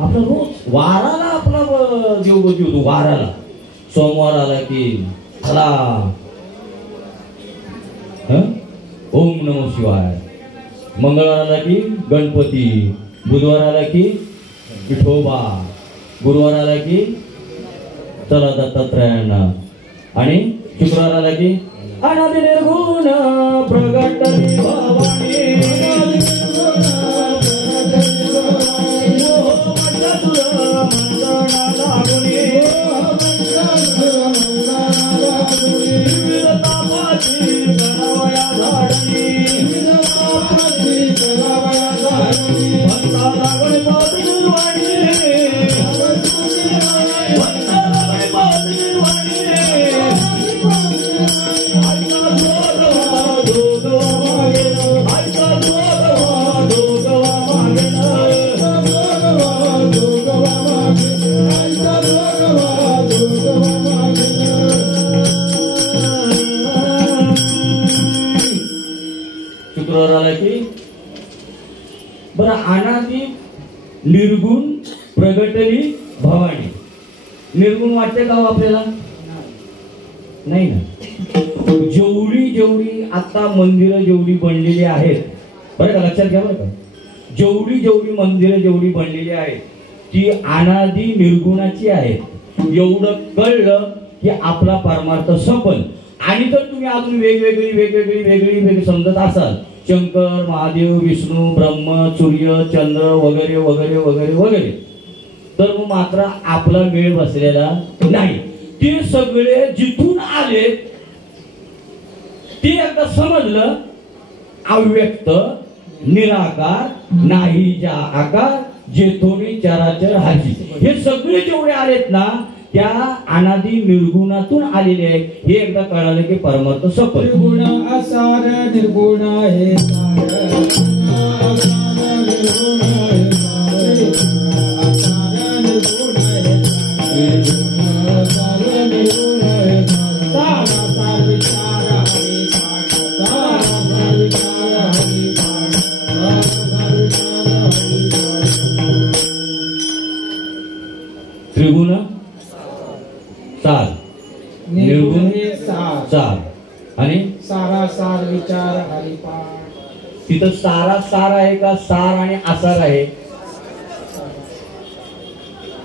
आपला रोज वाराला आपला देवगती होतो. वाराला सोमवार आला की चला ओम नमो शिवाय, मंगळवार आला की गणपती, बुधवार आला की विठोबा, गुरुवार आला की चला दत्तात्रयांना, आणि शुक्रवार आला की अनादि निर्गुण प्रगट भवानी. शुक्रवार आला की बरं अनादि निर्गुण प्रगटली भवानी. निर्गुण वाटते का आपल्याला? नाही ना. जेवढी जेवढी आता मंदिरं जेवढी बनलेली आहेत, बरं का, लक्षात घ्या बरं का, जेवढी मंदिरं जेवढी बनलेली आहेत ती अनादि निर्गुणाची आहेत. एवढं कळलं की आपला परमार्थ सफल. आणि जर तुम्ही अजून वेगवेगळी समजत असाल, शंकर, महादेव, विष्णू, ब्रह्म, सूर्य, चंद्र वगैरे वगैरे वगैरे वगैरे, तर मग मात्र आपला मेळ बसलेला नाही. ते सगळे जिथून आले ते एकदा समजलं, अव्यक्त निराकार नाही जा आकार, जेथोनी चराचर हाजी. हे सगळे जेवढे आलेत ना त्या अनादि निर्गुणातून आलेले आहेत. हे एकदा कळालं की परमार्थ सफल. निर्गुण असार निर्गुण हे त्रिगुण सार, निर्गुण सार, आणि सारा सार विचार हरिपाठ. तिथं सारा सार आहे का सार आणि आसार आहे?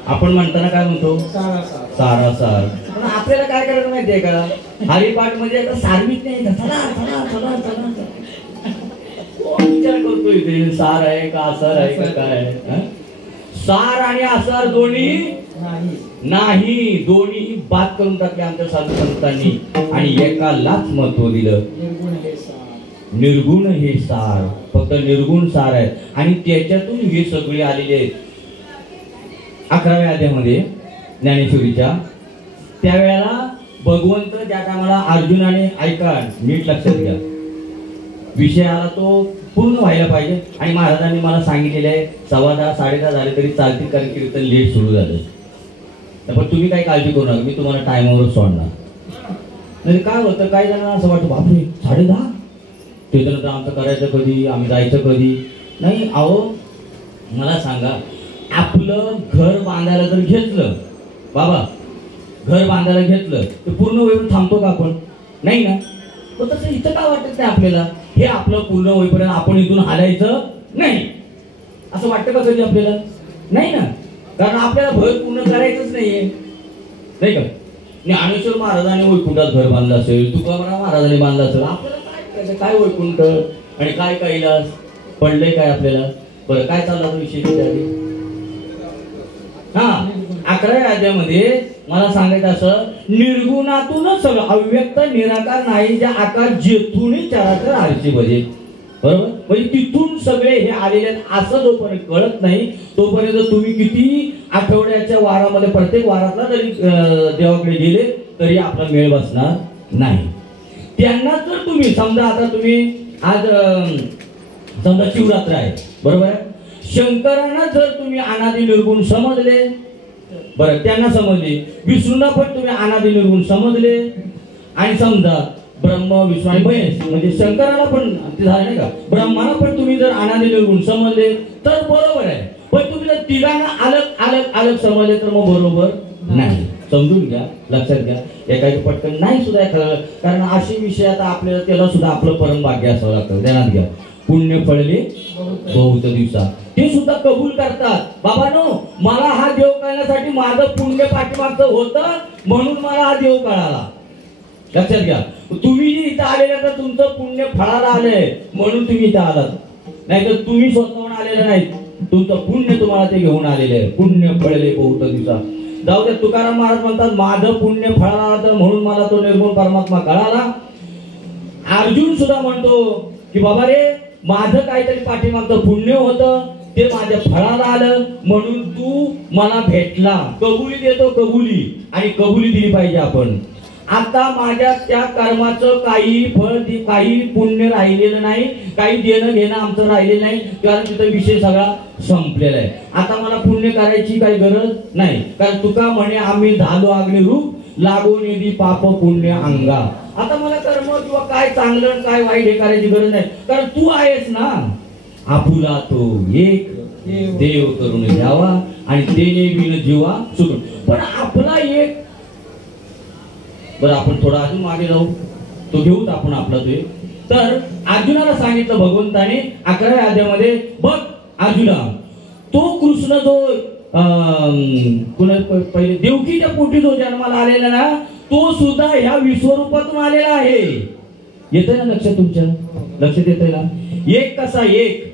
आपण म्हणताना काय म्हणतो? सारा सार. सारा सार. पण आपल्याला काय करायचं माहितीये का? हरिपाठ म्हणजे आता सार्विक नाही का? चला चला चला चला कोण विचार करतो इथे सार आहे का आसार आहे का काय? सार आणि आसार दोन्ही नाही, दोन्ही बाद करून टाकले आमच्या साधू संतांनी आणि एकालाच महत्व दिलं. निर्गुण हे सार, फक्त निर्गुण सार आहे. आणि त्याच्यातून हे सगळे आलेले आहेत. 11व्या अध्यायामध्ये ज्ञानेश्वरीच्या त्यावेळेला भगवंत ज्या टायमाला अर्जुनाने, ऐका नीट लक्षात घ्या, विषय आला तो पूर्ण व्हायला पाहिजे. आणि महाराजांनी मला सांगितलेलं आहे 10:15 10:30 झाले तरी चालतील, कारण कीर्तन लेट सुरू झालं. पण तुम्ही काही काळजी करू नका, मी तुम्हाला टायमावर सोडणार. नाही काय होतं, काही जणांना असं वाटतं बापरे 10:30 त्याच्यानंतर आमचं करायचं कधी, आम्ही जायचं कधी. नाही अहो, मला सांगा, आपलं घर बांधायला जर घेतलं, बाबा घर बांधायला घेतलं तर पूर्ण वेळ थांबतो का आपण? नाही ना. पण तसं इथं काय वाटत नाही आपल्याला, हे आपलं पूर्ण होईपर्यंत आपण इथून हालायचं नाही असं वाटतं का कधी आपल्याला? नाही ना, कारण आपल्याला घर पूर्ण करायचंच नाहीये, नाही का? ज्ञानेश्वर महाराजांनी वैकुंठात घर बांधलं असेल, तुकाराम महाराजांनी बांधलं असेल, आपल्याला काय करायचं? काय वैकुंठ आणि काय कैलास पडलंय काय आपल्याला? बरं काय चालला विषय त्याआधी? हा 11व्या अध्यायामध्ये मला सांगायचं असं, निर्गुणातूनच सगळं, अव्यक्त निराकार नाही ज्या आकार, जेथूनही चराचर आरची भजे. बरोबर, म्हणजे तिथून सगळे हे आलेले असं जोपर्यंत कळत नाही तोपर्यंत तुम्ही किती आठवड्याच्या वारामध्ये प्रत्येक वारातला जरी देवाकडे गेले तरी आपला मेळ बसणार नाही. त्यांना जर तुम्ही समजा, आता तुम्ही आज समजा शिवरात्र आहे, बरोबर आहे, शंकरांना जर तुम्ही अनादि निर्गुण समजले, बरं त्यांना समजले, विष्णूंना पण तुम्ही अनादि निर्गुण समजले, आणि समजा ब्रह्म विष्णू आणि महेश म्हणजे शंकराला पण ते झालं नाही का, ब्रह्माला पण तुम्ही जर अनादि निर्गुण समजले तर बरोबर आहे. पण तुम्ही जर तिघांना अलग अलग अलग समजले तर मग बरोबर नाही. समजून घ्या, लक्षात घ्या. एखादी पटकन नाही सुद्धा कळलं, कारण अशी विषय आता आपल्याला त्याला सुद्धा आपलं परम भाग्य असावं लागतं. ध्यानात घ्या. पुण्य फळले बहुत दिवसा, ते सुद्धा कबूल करतात. बाबांनो, मला हा देव कळण्यासाठी माझं पुण्य पाठीमागचं होतं म्हणून मला हा देव कळाला. लक्षात घ्या. तुम्ही जे इथं आलेले तर तुमचं पुण्य फळाला आलंय म्हणून तुम्ही इथं आलात, नाहीतर तुम्ही स्वतःहून आलेलं नाही. तुमचं पुण्य तुम्हाला ते घेऊन आलेलं आहे. पुण्य फळले बहुत दिवसा. जाऊ दे, तुकाराम महाराज म्हणतात माझं पुण्य फळाला आलं म्हणून मला तो निर्गुण परमात्मा कळाला. अर्जुन सुद्धा म्हणतो की बाबा रे, माझं काहीतरी पाठीमागचं पुण्य होतं, ते माझ्या फळाला आलं म्हणून तू मला भेटला. कबुली देतो, कबुली, आणि कबुली दिली पाहिजे आपण. आता माझ्या त्या कर्माचं काही फळ, काही पुण्य राहिलेलं नाही, काही देणं घेणं आमचं राहिलेलं नाही, कारण तिथं विषय सगळा संपलेला आहे. आता मला पुण्य करायची काही गरज नाही, कारण तुका म्हणे आम्ही झालो अग्निरूप, लागो निधी पाप पुण्य अंगा. आता मला कर्म किंवा काय चांगलं काय वाईट हे करायची गरज नाही, कारण तू आहेस ना. आपुला तो एक देव करून द्यावा आणि तेने बिन जीवा सुटून. पण आपला एक, बरं आपण थोडा अजून मागे जाऊ, तो घेऊत आपण आपला तो. तर अर्जुनाला सांगितलं भगवंताने 11व्या अध्यायामध्ये, बघ अर्जुना, तो कृष्ण जो पहिले देवकीच्या पोटी जो जन्माला आलेला ना, तो सुद्धा ह्या विश्वरूपातून आलेला आहे. येतंय ना लक्षात तुमच्या? लक्षात येतंय ना? एक कसा एक,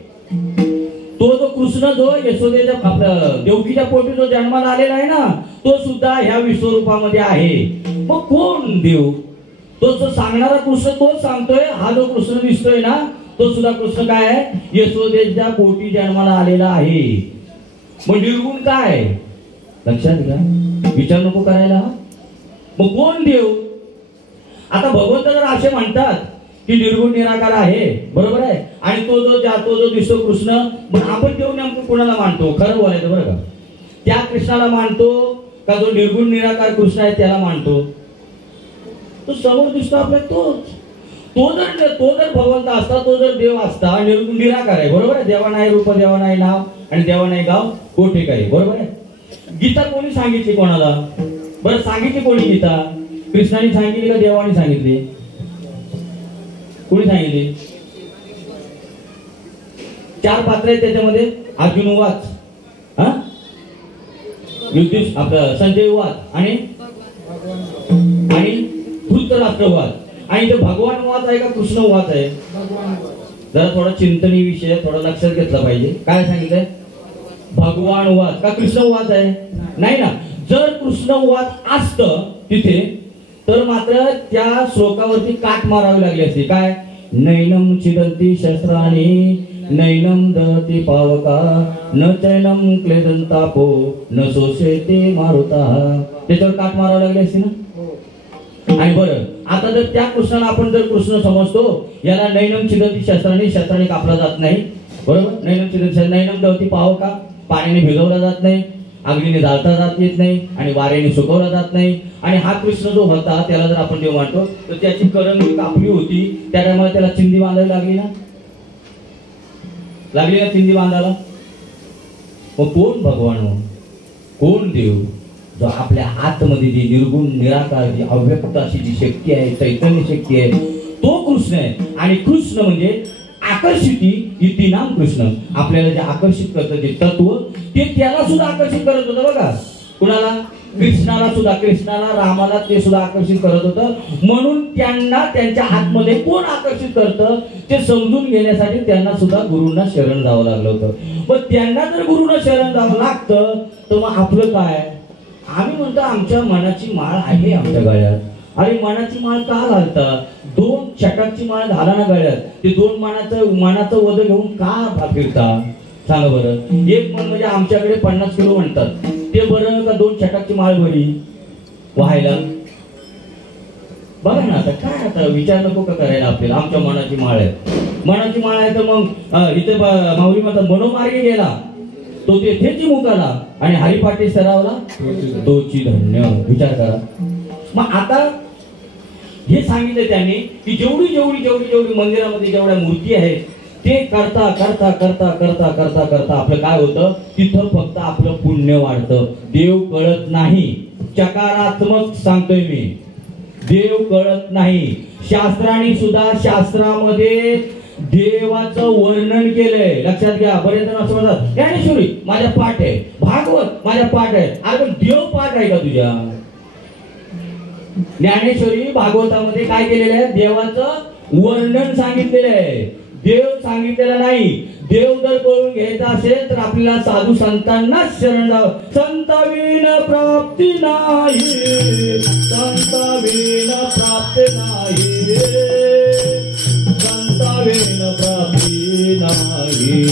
तो जो कृष्ण जो यशोदेच्या आपल्या देवकीच्या पोटी जो जन्माला आलेला आहे ना, तो सुद्धा ह्या विश्वरूपामध्ये आहे. मग कोण देव? तो जो सांगणारा कृष्ण तोच सांगतोय. हा जो कृष्ण दिसतोय ना, तो सुद्धा कृष्ण काय आहे? यशोदेच्या पोटी जन्माला आलेला आहे. मग निर्गुण काय? लक्षात घ्या, विचार नको करायला. मग कोण देव? आता भगवंत जर असे म्हणतात की निर्गुण निराकार आहे, बरोबर आहे, आणि तो जो दिसतो कृष्ण, पण आपण देव नेमकं कोणाला मानतो? खरं बोलायचं बरं का, त्या कृष्णाला मानतो का जो निर्गुण निराकार कृष्ण आहे त्याला मानतो? तो समोर दिसतो आपल्या तोच. तो जर भगवंत असता, तो जर देव असता, निर्गुण निराकार आहे, बरोबर आहे. देवा नाही रूप, देवा नाही नाव, आणि देवा नाही गाव, कोठे काय, बरोबर आहे. गीता कोणी सांगितली कोणाला? बरं, सांगितली कोणी गीता? कृष्णाने सांगितली का देवाने सांगितली? कोणी सांगितली? 4 पात्र आहेत त्याच्यामध्ये. अर्जुन वाच, हा, युधिष्ठिर आपला संजय वाच, आणि धृतराष्ट्र वाच. आणि ते भगवान वाच आहे का कृष्ण वाच आहे? जरा थोडा चिंतनी विषय थोडा लक्षात घेतला पाहिजे. काय सांगितलंय? भगवान वाच का कृष्ण वाच आहे? नाही ना. जर कृष्ण वाच असतं तिथे तर मात्र त्या श्लोकावरती काट मारावी लागली असती. काय? नैनम छिदन्ति शस्त्राणि नैनम दहति पावका न चैनम क्लेदन्तापो न शोषयते मारुतः. त्याच्यावर काट मारावी लागली असती ना. आणि बरं, आता जर त्या कृष्णाला आपण जर कृष्ण समजतो, याला नैनम छिदन्ति शस्त्राणि, शस्त्राने कापला जात नाही, बरोबर. नैनम छिदन्ति, नैनम दहति पावका, पाण्याने भिजवला जात नाही, अग्नीने जाळता जात येत नाही, आणि वाऱ्याने सुकवला जात नाही. आणि हा कृष्ण जो होता त्याला जर आपण देव मानतो तर त्याची करंगळी कापली होती, त्या टायमाला त्याला चिंदी बांधावी लागली ना, चिंदी बांधायला. मग कोण भगवान, कोण देव? जो आपल्या आतमध्ये जी निर्गुण निराकार जी अव्यक्त अशी जी शक्ती आहे, चैतन्य शक्ती आहे, तो कृष्ण आहे. आणि कृष्ण म्हणजे आकर्षिती इति नाम कृष्ण. आपल्याला जे आकर्षित करतं जे तत्व, ते त्याला सुद्धा आकर्षित करत होतं बघा. कुणाला? कृष्णाला सुद्धा, कृष्णाला, रामाला ते सुद्धा आकर्षित करत होतं. म्हणून त्यांना त्यांच्या आतमध्ये कोण आकर्षित करतं ते समजून घेण्यासाठी त्यांना सुद्धा गुरूंना शरण जावं लागलं होतं. मग त्यांना जर गुरूंना शरण जावं लागतं तर मग आपलं काय? आम्ही म्हणतो आमच्या मनाची माळ आहे आमच्या गळ्यात. अरे मनाची माळ का घालता? 2 छटाची माळ घाला ना गळ्यात. ते 2 मनाचं वज घेऊन का फिरता? सांगा बरं. एक मन म्हणजे आमच्याकडे 50 किलो म्हणतात, ते बरं का 2 छटाची माळ बरी व्हायला? बघा ना, आता काय, आता विचार नको का करायला आपल्याला? आमच्या मनाची माळ आहे. मनाची माळ आहे तर मग इथे माऊली माता मनोमार्गे गेला तो तेथेच मुकाला आणि हरिपाठी सरावला तोची धन्य. विचार करा. मग आता हे सांगितलं त्यांनी की जेवढी जेवढी जेवढी जेवढी मंदिरामध्ये जेवढ्या मूर्ती आहेत ते करता करता करता करता करता करता आपलं काय होतं, तिथं फक्त आपलं पुण्य वाढतं. देव कळत नाही. चकारात्मक सांगतोय मी, देव कळत नाही. शास्त्राने सुद्धा शास्त्रामध्ये देवाचं वर्णन केलंय. लक्षात घ्या. बरेच जण असं म्हणतात ज्ञानेश्वरी माझ्या पाठ आहे, भागवत माझ्या पाठ आहे. अरे पण देव पाठ आहे का तुझ्या? ज्ञानेश्वरी भागवतामध्ये काय केलेलं आहे? देवाचं वर्णन सांगितलेलं आहे, देव सांगितलेला नाही. देव जर कळून घ्यायचा असेल तर आपल्याला साधू संतांना शरण जावं. संताविन प्राप्ती नाही, संताविन प्राप्ती नाही, संताविन प्राप्ती नाही,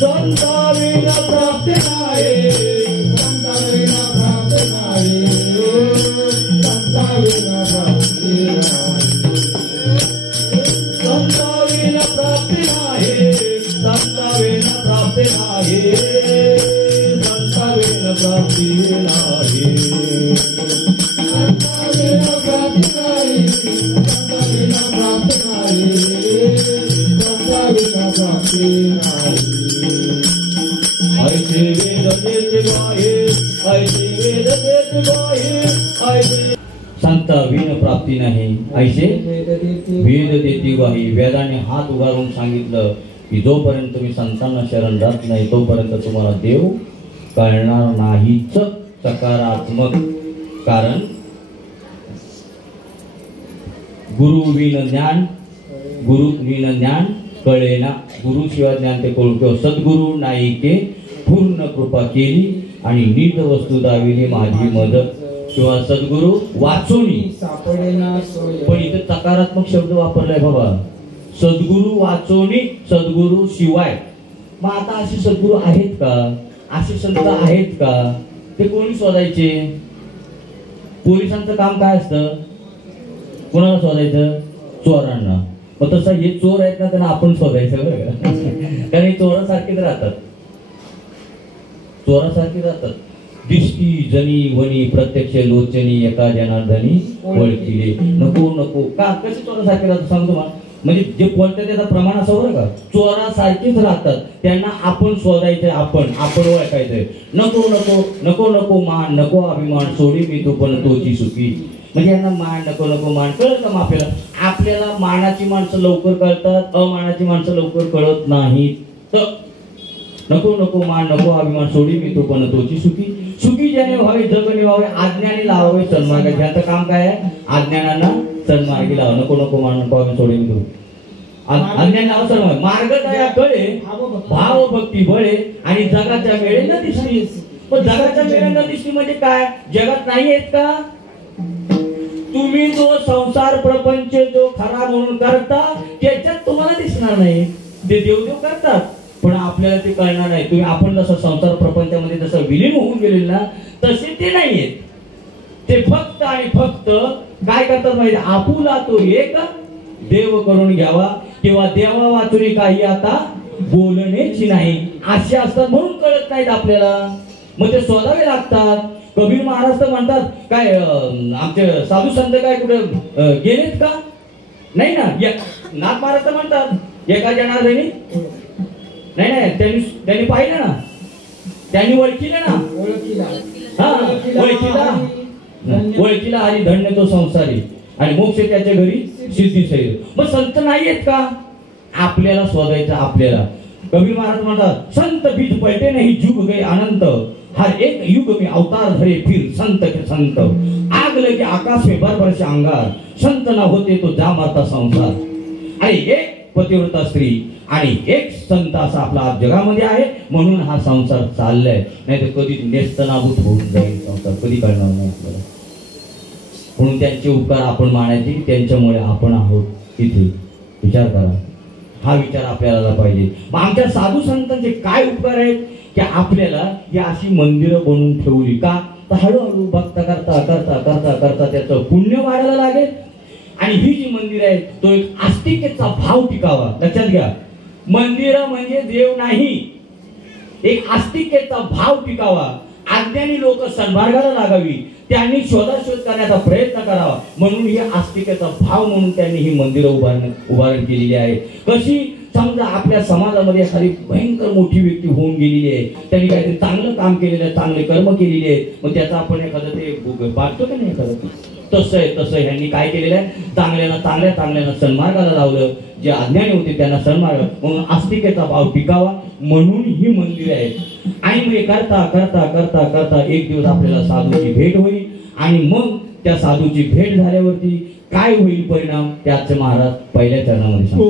संताविन प्राप्ती नाही, संताविन प्राप्ती नाही, संताविन प्राप्ती नाही, संताविन प्राप्ती नाही, संताविन प्राप्ती नाही, संताविन प्राप्ती नाही, संताविन प्राप्ती नाही, संताविन प्राप्ती नाही, संताविन प्राप्ती नाही. ऐसे वेद देते गाये, ऐसे वेद देते गाये, ऐसे संताविन प्राप्ती नाही, ऐसे वेद देती ग्वाही. वेदाने हात उगारून सांगितलं की जोपर्यंत तुम्ही संतांना शरण जात नाही तोपर्यंत तुम्हाला देव कळणार नाहीच. सकारात्मक. कारण गुरु विन ज्ञान, गुरु विन ज्ञान कळेना. गुरु शिवाय ज्ञान ते कळू किंवा सद्गुरु नाही के पूर्ण कृपा केली आणि नीट वस्तू दाविली माझी मदत. किंवा सद्गुरु वाचोनी सापडेना सोय. पण इथे सकारात्मक शब्द वापरलाय बाबा. सद्गुरु वाचोनी, सद्गुरु शिवाय. मग आता असे सद्गुरु आहेत का? असे संत आहेत का? ते कोणी शोधायचे? पोलिसांचं काम काय असतं? कोणाला शोधायचं? चोरांना. मग तसं हे चोर आहेत ना, त्यांना आपण शोधायचं बरं का. कारण हे चोरासारखेच राहतात, चोरासारखे राहतात. दिसती जनी वनी प्रत्यक्ष लोचनी एका जनार्दनी ओळखिले. नको नको का कसे चोरासारखे राहतात सांगतो मला. म्हणजे जे बोलतात त्याचं प्रमाण असं बरं का, चोरासारखेच राहतात. त्यांना आपण शोधायचंय, आपण ओळखायचंय. नको नको नको नको मान, नको अभिमान, सोडी मी तू पण तोची सुखी. म्हणजे यांना मान नको नको मान कळत का? मग आपल्याला मानाची माणसं लवकर कळतात, अमानाची माणसं लवकर कळत नाहीत. तर नको नको मान, नको अभिमान, सोडी मी तो पण तोची सुखी. सुखी ज्याने व्हावे जग निभावे, आज्ञाने लावावे सन्मार्ग. ज्याचं काम काय आहे? आज्ञानांना सन्मार्गी लावा. नको नको मान, नको अभिमान, सोडी मी तो आज्ञाने लावा सन्मार्ग. मार्ग तया कळे, भाव भक्ती बळे आणि जगाच्या वेळे न दिसली. पण जगाच्या वेळे न दिसली म्हणजे काय? जगात नाही आहेत का? तुम्ही जो संसार प्रपंच जो खरा म्हणून करता त्याच्यात तुम्हाला दिसणार नाही. ते देवदेव करतात पण आपल्याला ते कळणार नाही. तुम्ही आपण जसं संसार प्रपंचामध्ये जसं विलीन होऊन गेलेले ना तसे ते नाहीयेत. ते फक्त आणि फक्त काय करतात माहिती? आपुला तो एक देव करून घ्यावा किंवा देवा वाचुनी काही आता बोलण्याची नाही असे असतात म्हणून कळत नाहीत आपल्याला. मग ते शोधावे लागतात. कबीर महाराज तर म्हणतात काय आमचे साधू संत काय कुठे गेलेत का? नाही ना. नाथ महाराज तर म्हणतात एका जनार्दनी नाही त्यांनी पाहिलं ना, त्यांनी ओळखीलं ना. हा ओळखीला आणि धन्य तो संसारी आणि मोक्ष त्याच्या घरी सिद्धी सैर. मग संत नाही आहेत का? आपल्याला शोधायचं आपल्याला. कबीर महाराज म्हणतात संत बीज पलटे नाही जुग गए अनंत, हर एक युग में अवतार धरे फिर संत के संत, आग लगे आकाश में बरबर से अंगार, संत ना होते तो जा मारता संसार. आणि एक पतिव्रता स्त्री आणि एक संत असा आपला आज जगामध्ये आहे म्हणून हा संसार चाललाय. नाही तर कधी नेस्तनाभूत होऊन जाईल संसार, कधी कळणार नाही आपल्याला. म्हणून त्यांचे उपकार आपण मानायचे, त्यांच्यामुळे आपण आहोत इथे. विचार करा, हा विचार आपल्याला पाहिजे. मग आमच्या साधू संतांचे काय उपकार आहेत की आपल्याला ही अशी मंदिरं बनवून ठेवली का? तर हळूहळू भक्त करता करता करता करता त्याचं पुण्य वाढायला लागेल आणि ही जी मंदिर आहे तो एक आस्तिकतेचा भाव टिकावा. लक्षात घ्या, मंदिर म्हणजे देव नाही, एक आस्तिकतेचा भाव टिकावा. अज्ञानी लोक सन्मार्गाला लागावी, त्यांनी शोधाशोध करण्याचा प्रयत्न करावा, म्हणून ही आस्तिकतेचा भाव म्हणून त्यांनी ही मंदिरं उभारण केलेली आहे. कशी, समजा आपल्या समाजामध्ये एखादी भयंकर मोठी व्यक्ती होऊन गेलेली आहे, त्यांनी काहीतरी चांगलं काम केलेलं आहे, चांगले कर्म केलेली आहे, मग त्याचा आपण एखादं ते पाहतो का नाही एखादं, तसं ह्यांनी काय केलेलं आहे, चांगल्यानं सन्मार्गाला लावलं. जे अज्ञानी होते त्यांना सन्मार्ग, म्हणून आस्तिकतेचा भाव टिकावा म्हणून ही मंदिर आहेत. आणि मग करता करता करता करता एक दिवस आपल्याला साधूची भेट होईल, आणि मग त्या साधूची भेट झाल्यावरती काय होईल परिणाम, त्याचे महाराज पहिल्या चरणामध्ये सांगतात.